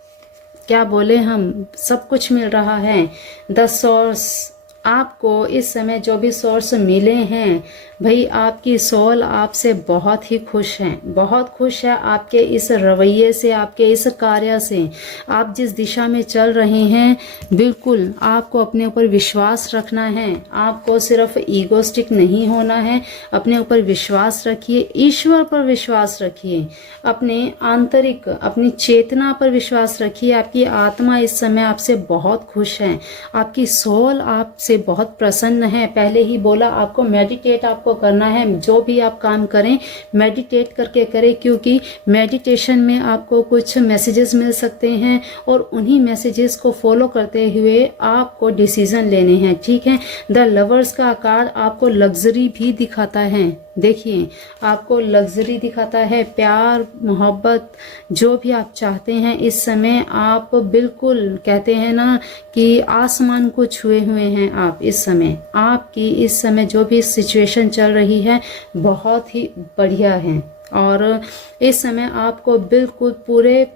क्या बोले हम, सब कुछ मिल रहा है। द सोर्स, आपको इस समय जो भी सोर्स मिले हैं भाई, आपकी सोल आपसे बहुत ही खुश है, बहुत खुश है आपके इस रवैये से, आपके इस कार्य से। आप जिस दिशा में चल रहे हैं बिल्कुल आपको अपने ऊपर विश्वास रखना है। आपको सिर्फ ईगोस्टिक नहीं होना है, अपने ऊपर विश्वास रखिए, ईश्वर पर विश्वास रखिए, अपने आंतरिक, अपनी चेतना पर विश्वास रखिए। आपकी आत्मा इस समय आपसे बहुत खुश है, आपकी सोल आपसे बहुत प्रसन्न है। पहले ही बोला आपको मेडिटेट आप आपको करना है। जो भी आप काम करें मेडिटेट करके करें, क्योंकि मेडिटेशन में आपको कुछ मैसेजेस मिल सकते हैं और उन्हीं मैसेजेस को फॉलो करते हुए आपको डिसीजन लेने हैं। ठीक है, द लवर्स का कार्ड आपको लग्जरी भी दिखाता है। देखिए, आपको लग्जरी दिखाता है, प्यार मोहब्बत जो भी आप चाहते हैं इस समय आप बिल्कुल कहते हैं ना कि आसमान को छुए हुए हैं आप इस समय। आपकी इस समय जो भी सिचुएशन चल रही है बहुत ही बढ़िया है और इस समय आपको बिल्कुल पूरे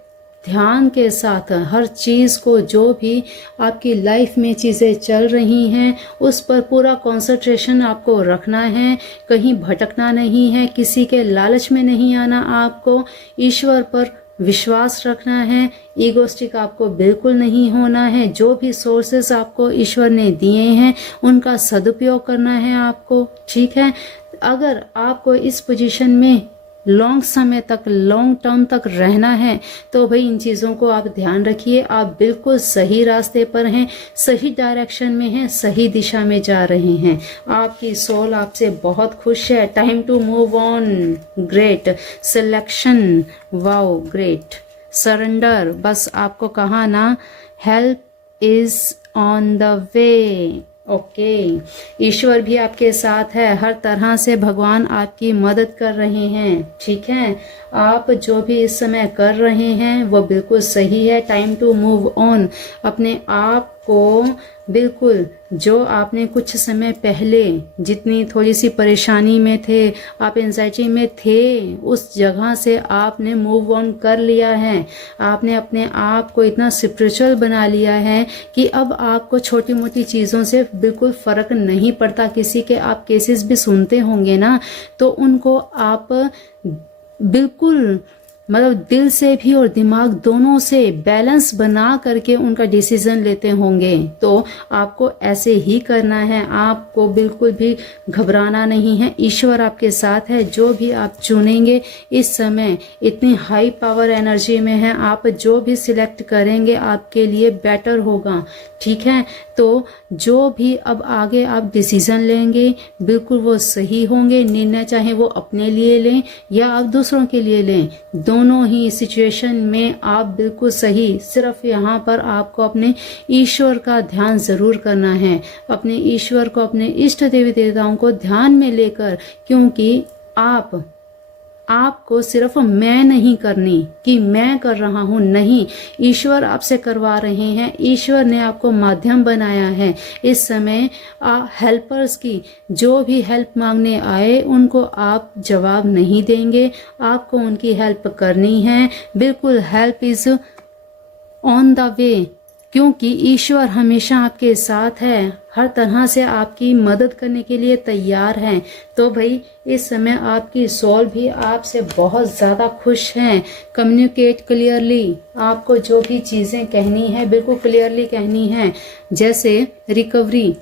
ध्यान के साथ हर चीज़ को, जो भी आपकी लाइफ में चीज़ें चल रही हैं उस पर पूरा कंसंट्रेशन आपको रखना है। कहीं भटकना नहीं है, किसी के लालच में नहीं आना, आपको ईश्वर पर विश्वास रखना है। ईगोस्टिक आपको बिल्कुल नहीं होना है। जो भी सोर्सेस आपको ईश्वर ने दिए हैं उनका सदुपयोग करना है आपको। ठीक है, अगर आपको इस पोजीशन में लॉन्ग समय तक, लॉन्ग टर्म तक रहना है तो भाई इन चीज़ों को आप ध्यान रखिए। आप बिल्कुल सही रास्ते पर हैं, सही डायरेक्शन में हैं, सही दिशा में जा रहे हैं। आपकी सोल आपसे बहुत खुश है। Time to move on, great selection, wow great surrender. बस आपको कहा ना, help is on the way. Okay, ईश्वर भी आपके साथ है, हर तरह से भगवान आपकी मदद कर रहे हैं। ठीक है, आप जो भी इस समय कर रहे हैं वो बिल्कुल सही है। Time to move on. अपने आप को बिल्कुल, जो आपने कुछ समय पहले जितनी थोड़ी सी परेशानी में थे, आप एंजाइटी में थे, उस जगह से आपने मूव ऑन कर लिया है। आपने अपने आप को इतना स्पिरिचुअल बना लिया है कि अब आपको छोटी मोटी चीज़ों से बिल्कुल फ़र्क नहीं पड़ता। किसी के आप केसेस भी सुनते होंगे ना, तो उनको आप बिल्कुल मतलब दिल से भी और दिमाग दोनों से बैलेंस बना करके उनका डिसीजन लेते होंगे। तो आपको ऐसे ही करना है, आपको बिल्कुल भी घबराना नहीं है। ईश्वर आपके साथ है। जो भी आप चुनेंगे इस समय इतनी हाई पावर एनर्जी में है, आप जो भी सिलेक्ट करेंगे आपके लिए बेटर होगा। ठीक है, तो जो भी अब आगे आप डिसीजन लेंगे बिल्कुल वो सही होंगे। निर्णय चाहे वो अपने लिए लें या आप दूसरों के लिए लें, दोनों ही सिचुएशन में आप बिल्कुल सही। सिर्फ यहाँ पर आपको अपने ईश्वर का ध्यान जरूर करना है, अपने ईश्वर को, अपने इष्ट देवी देवताओं को ध्यान में लेकर, क्योंकि आपको सिर्फ मैं नहीं करनी कि मैं कर रहा हूँ, नहीं, ईश्वर आपसे करवा रहे हैं। ईश्वर ने आपको माध्यम बनाया है। इस समय हेल्पर्स की जो भी हेल्प मांगने आए उनको आप जवाब नहीं देंगे, आपको उनकी हेल्प करनी है। बिल्कुल हेल्प इज ऑन द वे, क्योंकि ईश्वर हमेशा आपके साथ है, हर तरह से आपकी मदद करने के लिए तैयार है। तो भाई इस समय आपकी सोल भी आपसे बहुत ज़्यादा खुश है। कम्युनिकेट क्लियरली, आपको जो भी चीज़ें कहनी है बिल्कुल क्लियरली कहनी है। जैसे रिकवरी,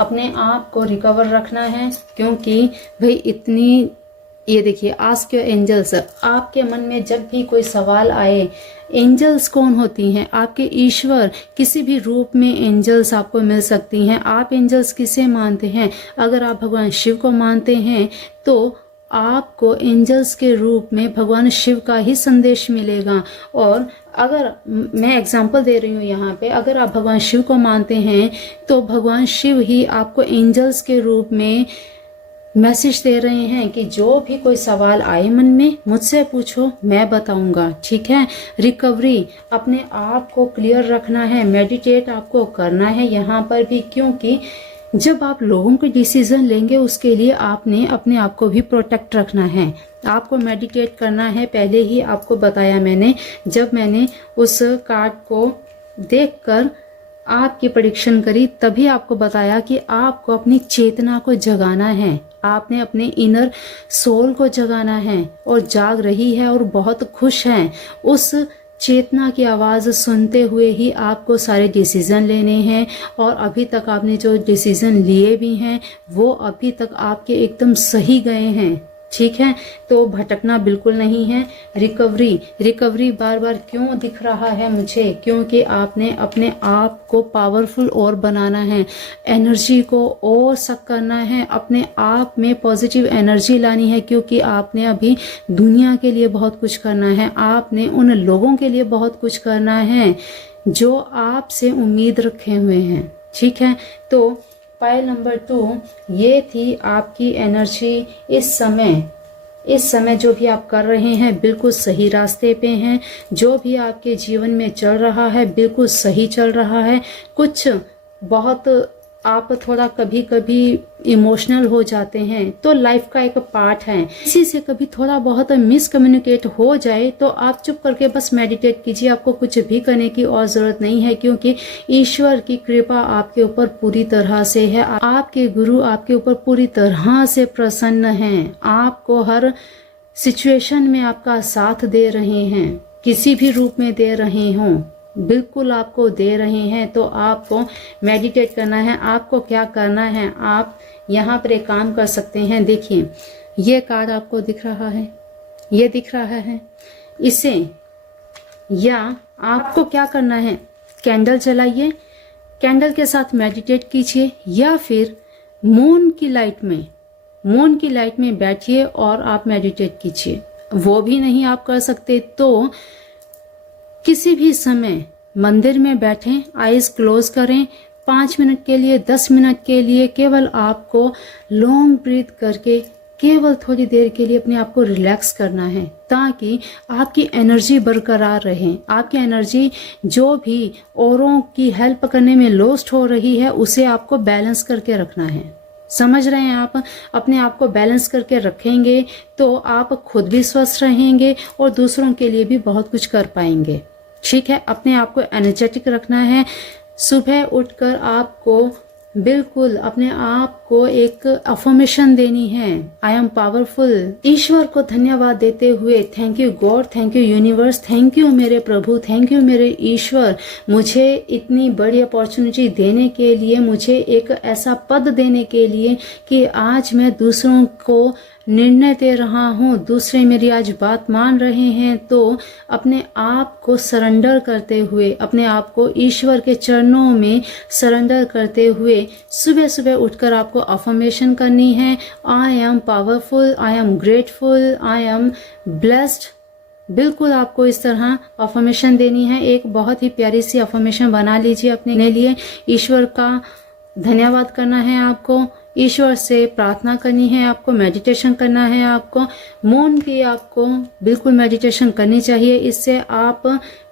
अपने आप को रिकवर रखना है, क्योंकि भाई इतनी, ये देखिए, आस्क योर एंजल्स। आपके मन में जब भी कोई सवाल आए, एंजल्स कौन होती हैं? आपके ईश्वर, किसी भी रूप में एंजल्स आपको मिल सकती हैं। आप एंजल्स किसे मानते हैं? अगर आप भगवान शिव को मानते हैं तो आपको एंजल्स के रूप में भगवान शिव का ही संदेश मिलेगा। और अगर मैं एग्जांपल दे रही हूँ यहाँ पे, अगर आप भगवान शिव को मानते हैं तो भगवान शिव ही आपको एंजल्स के रूप में मैसेज दे रहे हैं कि जो भी कोई सवाल आए मन में मुझसे पूछो, मैं बताऊंगा। ठीक है, रिकवरी, अपने आप को क्लियर रखना है, मेडिटेट आपको करना है यहाँ पर भी, क्योंकि जब आप लोगों के डिसीजन लेंगे उसके लिए आपने अपने आप को भी प्रोटेक्ट रखना है। आपको मेडिटेट करना है, पहले ही आपको बताया मैंने, जब मैंने उस कार्ड को देखकर आपकी प्रेडिक्शन करी तभी आपको बताया कि आपको अपनी चेतना को जगाना है, आपने अपने इनर सोल को जगाना है, और जाग रही है और बहुत खुश है। उस चेतना की आवाज़ सुनते हुए ही आपको सारे डिसीजन लेने हैं, और अभी तक आपने जो डिसीजन लिए भी हैं वो अभी तक आपके एकदम सही गए हैं। ठीक है। तो भटकना बिल्कुल नहीं है। रिकवरी बार बार क्यों दिख रहा है मुझे, क्योंकि आपने अपने आप को पावरफुल और बनाना है, एनर्जी को और सक करना है, अपने आप में पॉजिटिव एनर्जी लानी है, क्योंकि आपने अभी दुनिया के लिए बहुत कुछ करना है, आपने उन लोगों के लिए बहुत कुछ करना है जो आपसे उम्मीद रखे हुए हैं। ठीक है। तो पायल नंबर 2 ये थी आपकी एनर्जी। इस समय जो भी आप कर रहे हैं बिल्कुल सही रास्ते पे हैं। जो भी आपके जीवन में चल रहा है बिल्कुल सही चल रहा है। कुछ बहुत आप थोड़ा कभी कभी इमोशनल हो जाते हैं तो लाइफ का एक पार्ट है। इसी से कभी थोड़ा बहुत मिसकम्युनिकेट हो जाए तो आप चुप करके बस मेडिटेट कीजिए। आपको कुछ भी करने की और जरूरत नहीं है, क्योंकि ईश्वर की कृपा आपके ऊपर पूरी तरह से है। आपके गुरु आपके ऊपर पूरी तरह से प्रसन्न हैं। आपको हर सिचुएशन में आपका साथ दे रहे हैं, किसी भी रूप में दे रहे हों, बिल्कुल आपको दे रहे हैं। तो आपको मेडिटेट करना है। आपको क्या करना है, आप यहाँ पर एक काम कर सकते हैं। देखिए ये कार्ड आपको दिख रहा है, ये दिख रहा है, इसे या आपको क्या करना है, कैंडल जलाइए, कैंडल के साथ मेडिटेट कीजिए, या फिर मून की लाइट में बैठिए और आप मेडिटेट कीजिए। वो भी नहीं आप कर सकते तो किसी भी समय मंदिर में बैठें, आईज क्लोज करें, 5 मिनट के लिए 10 मिनट के लिए केवल आपको लॉन्ग ब्रीथ करके केवल थोड़ी देर के लिए अपने आप को रिलैक्स करना है, ताकि आपकी एनर्जी बरकरार रहे। आपकी एनर्जी जो भी औरों की हेल्प करने में लॉस्ट हो रही है उसे आपको बैलेंस करके रखना है। समझ रहे हैं आप? अपने आप को बैलेंस करके रखेंगे तो आप खुद भी स्वस्थ रहेंगे और दूसरों के लिए भी बहुत कुछ कर पाएंगे। ठीक है। अपने आप को एनर्जेटिक रखना है। सुबह उठकर आपको बिल्कुल अपने आप को एक अफर्मेशन देनी है, आई एम पावरफुल। ईश्वर को धन्यवाद देते हुए, thank you God, thank you universe, thank you मेरे प्रभु, थैंक यू मेरे ईश्वर, मुझे इतनी बड़ी अपॉर्चुनिटी देने के लिए, मुझे एक ऐसा पद देने के लिए कि आज मैं दूसरों को निर्णय दे रहा हूँ, दूसरे मेरी आज बात मान रहे हैं। तो अपने आप को सरेंडर करते हुए, अपने आप को ईश्वर के चरणों में सरेंडर करते हुए सुबह सुबह उठकर आपको अफर्मेशन करनी है। I am powerful, I am grateful, I am blessed. बिल्कुल आपको इस तरह अफर्मेशन देनी है। एक बहुत ही प्यारी सी अफर्मेशन बना लीजिए अपने लिए। ईश्वर का धन्यवाद करना है आपको, ईश्वर से प्रार्थना करनी है आपको, मेडिटेशन करना है आपको। मौन की आपको बिल्कुल मेडिटेशन करनी चाहिए। इससे आप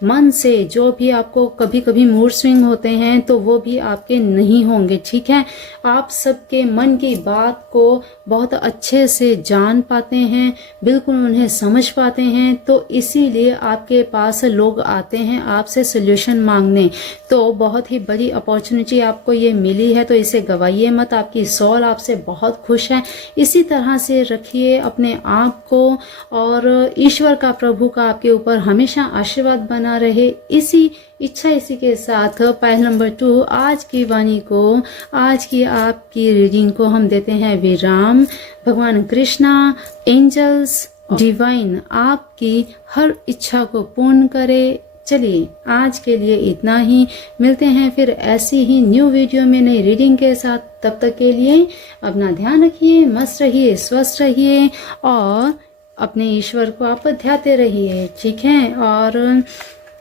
मन से जो भी आपको कभी कभी मूड स्विंग होते हैं तो वो भी आपके नहीं होंगे। ठीक है। आप सबके मन की बात को बहुत अच्छे से जान पाते हैं, बिल्कुल उन्हें समझ पाते हैं। तो इसीलिए आपके पास लोग आते हैं आपसे सोल्यूशन मांगने। तो बहुत ही बड़ी अपॉर्चुनिटी आपको ये मिली है, तो इसे गवाइए मत। आपकी सोल आपसे बहुत खुश है। इसी तरह से रखिए अपने आप को, और ईश्वर का, प्रभु का आपके ऊपर हमेशा आशीर्वाद बना रहे। इसी इच्छा, इसी के साथ पायल नंबर 2 आज की वाणी को, आज की आपकी रीडिंग को हम देते हैं विराम। भगवान कृष्णा, एंजल्स, डिवाइन आपकी हर इच्छा को पूर्ण करे। चलिए आज के लिए इतना ही, मिलते हैं फिर ऐसी ही न्यू वीडियो में नई रीडिंग के साथ। तब तक के लिए अपना ध्यान रखिए, मस्त रहिए, स्वस्थ रहिए और अपने ईश्वर को आप ध्याते रहिए। ठीक है। और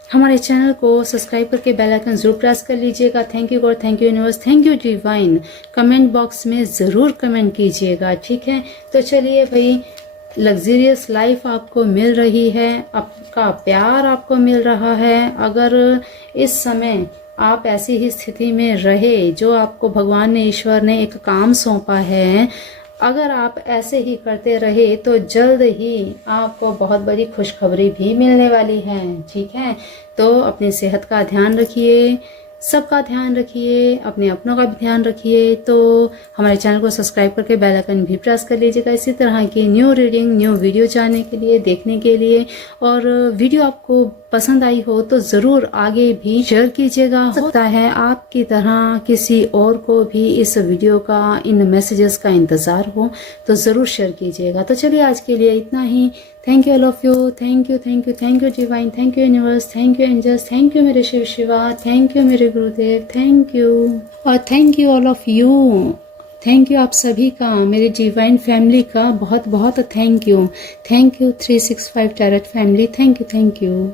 हमारे चैनल को सब्सक्राइब करके बेल आइकन जरूर प्रेस कर लीजिएगा। Thank you God, thank you universe, thank you divine. Comment box में ज़रूर कमेंट कीजिएगा। ठीक है। तो चलिए भाई, लग्जरियस लाइफ आपको मिल रही है, आपका प्यार आपको मिल रहा है। अगर इस समय आप ऐसी ही स्थिति में रहे जो आपको भगवान ने, ईश्वर ने एक काम सौंपा है, अगर आप ऐसे ही करते रहे तो जल्द ही आपको बहुत बड़ी खुशखबरी भी मिलने वाली है। ठीक है। तो अपनी सेहत का ध्यान रखिए, सबका ध्यान रखिए, अपने अपनों का भी ध्यान रखिए। तो हमारे चैनल को सब्सक्राइब करके बेल आइकन भी प्रेस कर लीजिएगा इसी तरह की न्यू रीडिंग, न्यू वीडियो जानने के लिए, देखने के लिए। और वीडियो आपको पसंद आई हो तो ज़रूर आगे भी शेयर कीजिएगा। हो सकता है आपकी तरह किसी और को भी इस वीडियो का, इन मैसेजेस का इंतज़ार हो, तो ज़रूर शेयर कीजिएगा। तो चलिए आज के लिए इतना ही। Thank you all of you, thank you thank you thank you divine, thank you universe, thank you angels, thank you मेरे शिव शिवा, थैंक यू मेरे गुरुदेव, थैंक यू। और thank you all of you, thank you आप सभी का, मेरे divine family का बहुत बहुत thank you. Thank you 365 tarot family, thank you thank you.